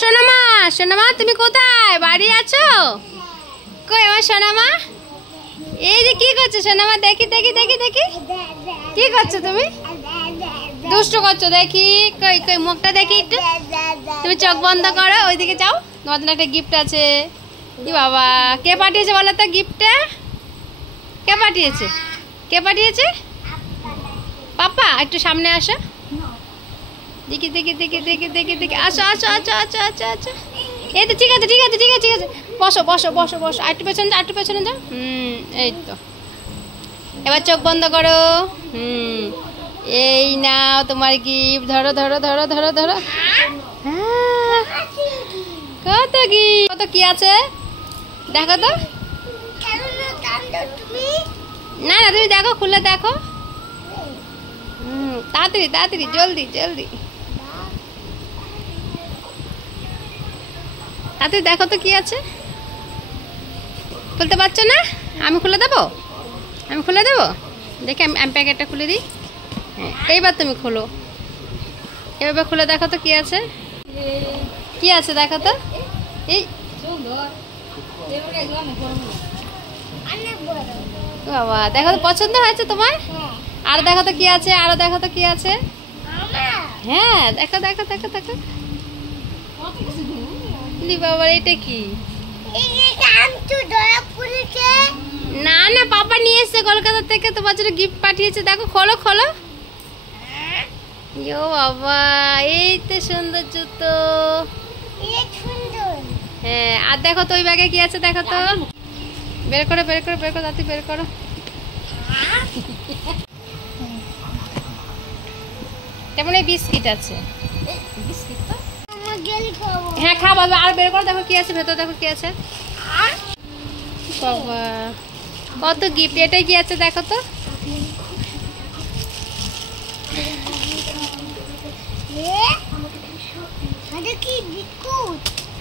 সোনামা, সোনামা তুমি কোথায়? বাড়ি আছো? কই আমার সোনামা? এই যে কি করছো সোনামা? দেখি দেখি দেখি দেখি কি করছো তুমি? দুষ্ট করছো দেখি। কই কই মুখটা দেখি একটু। তুমি চোখ বন্ধ করো, ওইদিকে যাও। তোমার জন্য একটা গিফট আছে। কি বাবা, কে পাঠিয়েছে বলো তো গিফটটা? কে পাঠিয়েছে? কে পাঠিয়েছে? পাপা। একটু সামনে আসো। দেখি দেখি দেখি দেখি দেখি দেখি আসো আসো আসো আসো আসো আসো। এই তো ঠিক আছে ঠিক আছে ঠিক আছে ঠিক আছে। বসো বসো বসো বসো। একটু পেছনে যাও, একটু পেছনে যাও। এই তো। এবার চোখ বন্ধ করো। এই নাও তোমার গিফট। ধরো ধরো ধরো ধরো ধরো। কত গিফট, কত কি আছে দেখো তো। না না তুমি দেখো, খুলে দেখো। তাড়াতাড়ি তাড়াতাড়ি, জলদি জলদি তাড়াতাড়ি দেখো তো কি আছে। খুলতে পারছো না? আমি খুলে দেবো, আমি খুলে দেবো। দেখি আমি প্যাকেটটা খুলে দিই। হ্যাঁ এইবার তুমি খোলো। এভাবে খুলে দেখো তো কি আছে। কি আছে দেখো তো। এই বাবা, দেখো তো পছন্দ হয়েছে তোমার? আর দেখো তো কি আছে, আরো দেখো তো কি আছে। হ্যাঁ দেখো দেখো দেখো দেখো। বাবা এটা কি? না না পাপা নিয়ে এসছে কলকাতা থেকে, তোমার জন্য গিফট পাঠিয়েছে। দেখো খোলো খোলো। ইয়ো বাবা, এই তো সুন্দর জুতো। হ্যাঁ আর দেখো তো ওই ব্যাগে কি আছে দেখো তো। বের করো বের করো বের করো, তাতে বের করো। তেমন এই বিস্কিট আছে। হ্যাঁ খাবো। আর বের করো, দেখো কি আছে ভেতর, দেখো কি আছে। বাবা কত গিফট। এটাই কি আছে দেখো তো।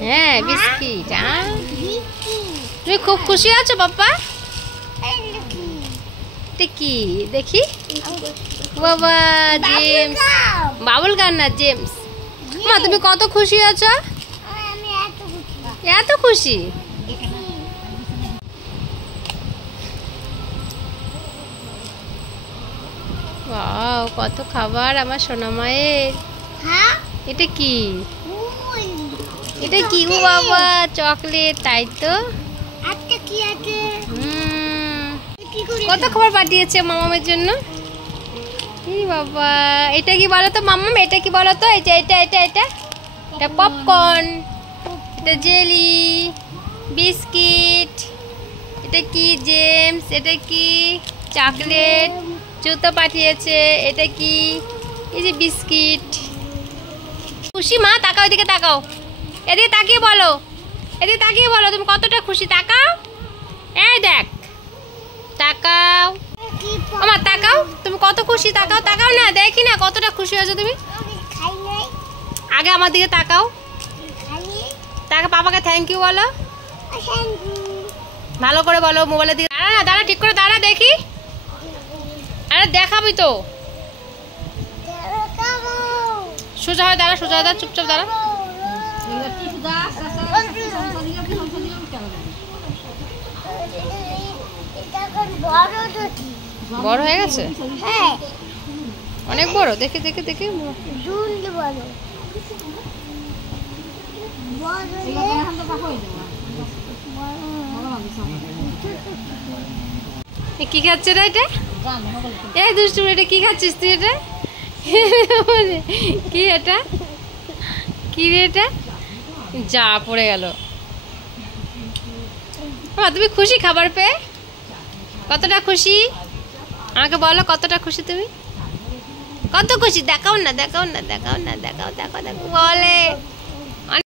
হ্যাঁ বিস্কিট। তুমি খুব খুশি আছো বাবা? এটা কি দেখি। বাবা জেমস, বাবুল গান না জেমস। মা তুমি কত খুশি আছো? এত খুশি। ওয়াও কত খাবার আমার সোনা মায়ের। এটা কি? এটা কি গো বাবা? চকলেট। তাই তো। কত খাবার পাঠিয়েছে মামামের জন্য। কি বাবা, এটা কি বলো তো মামাম? এটা কি বলো তো? এটা এটা এটা এটা এটা পপকর্ন, এটা জেলি, বিস্কিট। এটা কি? জেমস। এটা কি? চকলেট। জুতো পাঠিয়েছে। এটা কি? এই যে বিস্কিট। খুশি মা? তাকাও এদিকে, তাকাও এদিকে, তাকিয়ে বলো, এদিকে তাকিয়ে বলো তুমি কতটা খুশি। তাকাও, এই দেখ, তাকাও আমার, তাকাও তুমি কত খুশি। তাকাও তাকাও না, দেখি না কতটা খুশি হয়েছো তুমি। আগে আমার দিকে তাকাও, তাকে পাপাকে থ্যাংক ইউ বলো, ভালো করে বলো মোবাইলের দিকে। দাঁড়া না, দাঁড়া, ঠিক করে দাঁড়া দেখি। আরে দেখাবি তো। সোজা হয়ে দাঁড়া, সোজা হয়ে দাঁড়া, চুপচাপ দাঁড়া। বড় হয়ে গেছে? হ্যাঁ অনেক বড়। দেখি দেখি দেখি। কি খাচ্ছে রে এটা? এই দুষ্টু, এটা কি খাচ্ছিস তুই? এটা কি? এটা কি রে? এটা যা পড়ে গেল। তুমি খুশি খাবার পেয়ে? কতটা খুশি আমাকে বলো, কতটা খুশি তুমি? কত খুশি? দেখাও না, দেখাও না, দেখাও না, দেখাও, দেখো দেখো বলে।